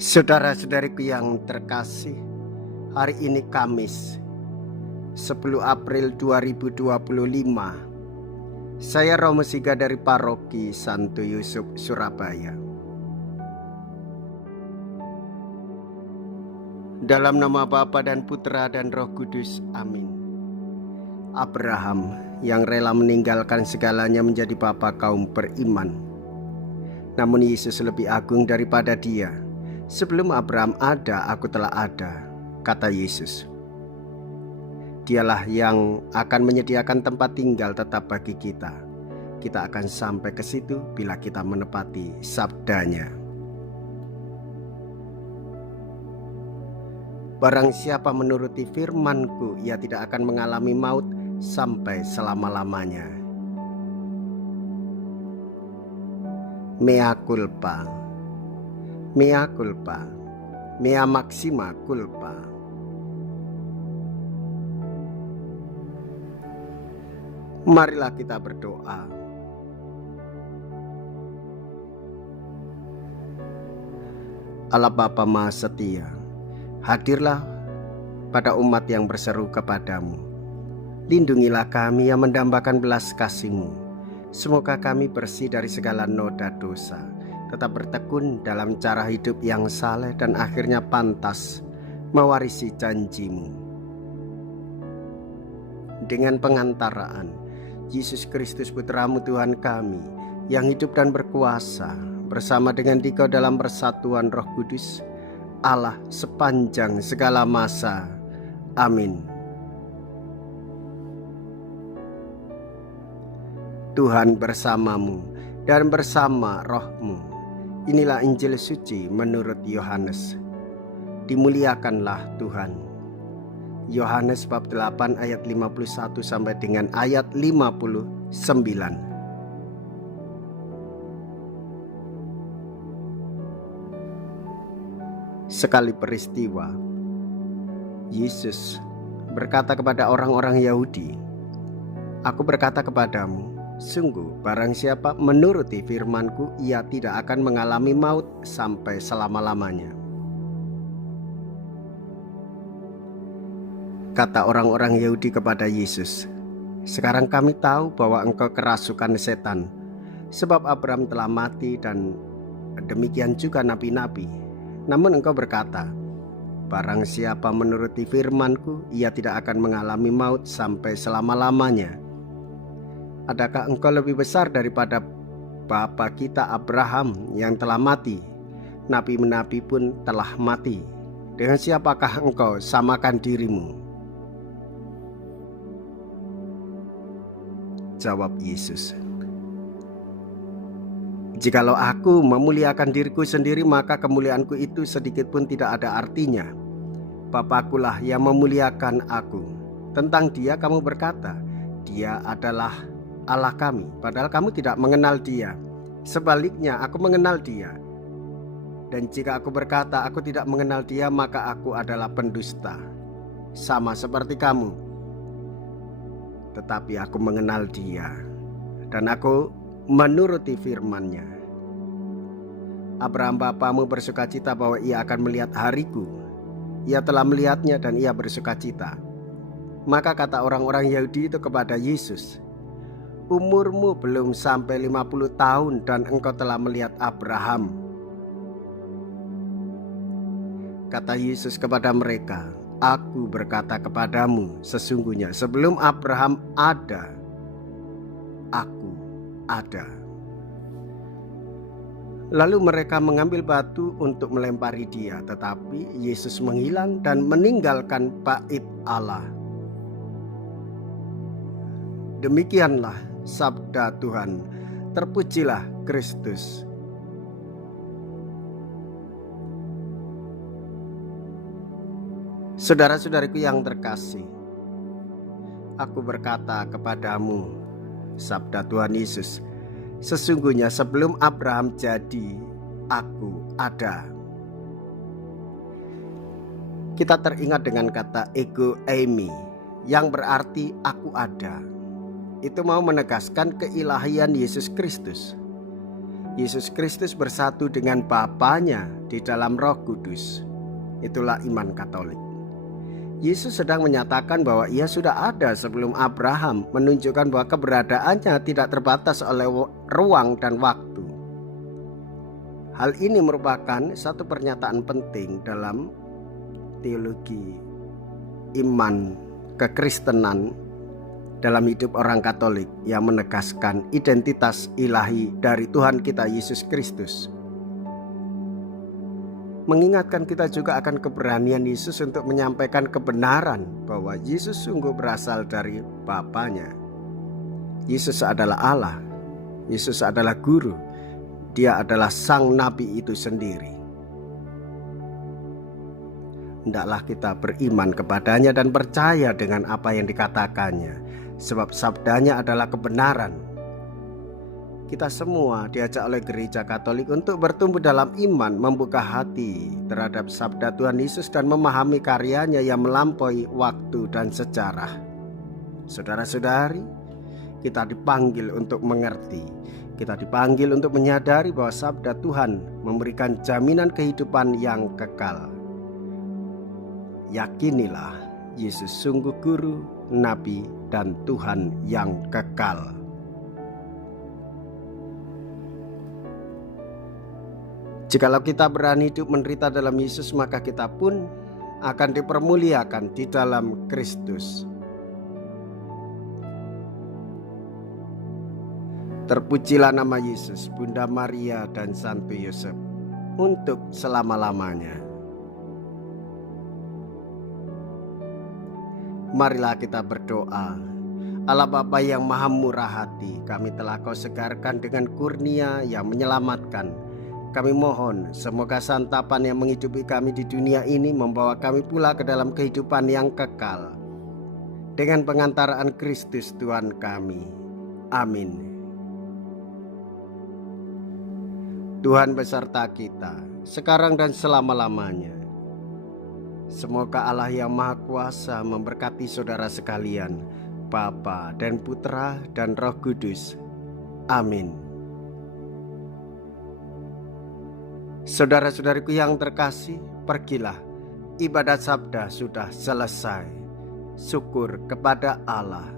Saudara-saudariku yang terkasih, hari ini Kamis 10 April 2025. Saya Romo Siga dari Paroki Santo Yusuf, Surabaya. Dalam nama Bapa dan Putra dan Roh Kudus, amin. Abraham yang rela meninggalkan segalanya menjadi bapa kaum beriman. Namun Yesus lebih agung daripada dia. Sebelum Abraham ada, aku telah ada, kata Yesus. Dialah yang akan menyediakan tempat tinggal tetap bagi kita. Kita akan sampai ke situ bila kita menepati sabdanya. Barang siapa menuruti firman-Ku, ia tidak akan mengalami maut sampai selama-lamanya. Mea culpa. Mea culpa, mea maxima culpa. Marilah kita berdoa. Allah Bapa Maha Setia, hadirlah pada umat yang berseru kepadamu. Lindungilah kami yang mendambakan belas kasih-Mu. Semoga kami bersih dari segala noda dosa, tetap bertekun dalam cara hidup yang saleh dan akhirnya pantas mewarisi janji-Mu. Dengan pengantaraan Yesus Kristus Putra-Mu Tuhan kami, yang hidup dan berkuasa bersama dengan Dikau dalam persatuan Roh Kudus, Allah sepanjang segala masa. Amin. Tuhan bersamamu dan bersama roh-Mu. Inilah Injil suci menurut Yohanes. Dimuliakanlah Tuhan. Yohanes bab 8 ayat 51 sampai dengan ayat 59. Sekali peristiwa, Yesus berkata kepada orang-orang Yahudi, "Aku berkata kepadamu, sungguh barang siapa menuruti firman-Ku, ia tidak akan mengalami maut sampai selama-lamanya." Kata orang-orang Yahudi kepada Yesus, "Sekarang kami tahu bahwa engkau kerasukan setan, sebab Abraham telah mati dan demikian juga nabi-nabi. Namun engkau berkata, barang siapa menuruti firman-Ku, ia tidak akan mengalami maut sampai selama-lamanya. Adakah engkau lebih besar daripada bapa kita Abraham yang telah mati? Nabi-nabi pun telah mati. Dengan siapakah engkau samakan dirimu?" Jawab Yesus, "Jikalau aku memuliakan diriku sendiri, maka kemuliaanku itu sedikit pun tidak ada artinya. Bapa-Kulah yang memuliakan aku. Tentang Dia kamu berkata, Dia adalah Allah kami, padahal kamu tidak mengenal Dia. Sebaliknya aku mengenal Dia. Dan jika aku berkata aku tidak mengenal Dia, maka aku adalah pendusta, sama seperti kamu. Tetapi aku mengenal Dia, dan aku menuruti firman-Nya. Abraham bapamu bersukacita bahwa ia akan melihat hariku. Ia telah melihatnya dan ia bersukacita." Maka kata orang-orang Yahudi itu kepada Yesus, "Umurmu belum sampai 50 tahun dan engkau telah melihat Abraham." Kata Yesus kepada mereka, "Aku berkata kepadamu, sesungguhnya sebelum Abraham ada, aku ada." Lalu mereka mengambil batu untuk melempari Dia, tetapi Yesus menghilang dan meninggalkan bait Allah. Demikianlah sabda Tuhan. Terpujilah Kristus. Saudara-saudariku yang terkasih, aku berkata kepadamu, sabda Tuhan Yesus, sesungguhnya sebelum Abraham jadi, aku ada. Kita teringat dengan kata ego eimi, yang berarti aku ada. Itu mau menegaskan keilahian Yesus Kristus. Yesus Kristus bersatu dengan Bapanya di dalam Roh Kudus. Itulah iman Katolik. Yesus sedang menyatakan bahwa ia sudah ada sebelum Abraham, menunjukkan bahwa keberadaannya tidak terbatas oleh ruang dan waktu. Hal ini merupakan satu pernyataan penting dalam teologi iman kekristenan dalam hidup orang Katolik yang menegaskan identitas ilahi dari Tuhan kita Yesus Kristus. Mengingatkan kita juga akan keberanian Yesus untuk menyampaikan kebenaran bahwa Yesus sungguh berasal dari Bapanya. Yesus adalah Allah, Yesus adalah Guru, Dia adalah Sang Nabi itu sendiri. Hendaklah kita beriman kepadanya dan percaya dengan apa yang dikatakannya, sebab sabdanya adalah kebenaran. Kita semua diajak oleh Gereja Katolik untuk bertumbuh dalam iman, membuka hati terhadap sabda Tuhan Yesus dan memahami karyanya yang melampaui waktu dan sejarah. Saudara-saudari, kita dipanggil untuk mengerti, kita dipanggil untuk menyadari bahwa sabda Tuhan memberikan jaminan kehidupan yang kekal. Yakinilah Yesus sungguh Guru, Nabi, dan Tuhan yang kekal. Jikalau kita berani hidup menderita dalam Yesus, maka kita pun akan dipermuliakan di dalam Kristus. Terpujilah nama Yesus, Bunda Maria, dan Santo Yosef untuk selama-lamanya. Marilah kita berdoa. Allah Bapa yang Maha Murah Hati, kami telah Kau segarkan dengan kurnia yang menyelamatkan. Kami mohon semoga santapan yang menghidupi kami di dunia ini membawa kami pula ke dalam kehidupan yang kekal. Dengan pengantaraan Kristus Tuhan kami. Amin. Tuhan beserta kita, sekarang dan selama-lamanya. Semoga Allah yang Maha Kuasa memberkati saudara sekalian, Bapa dan Putra dan Roh Kudus. Amin. Saudara-saudariku yang terkasih, pergilah. Ibadat sabda sudah selesai. Syukur kepada Allah.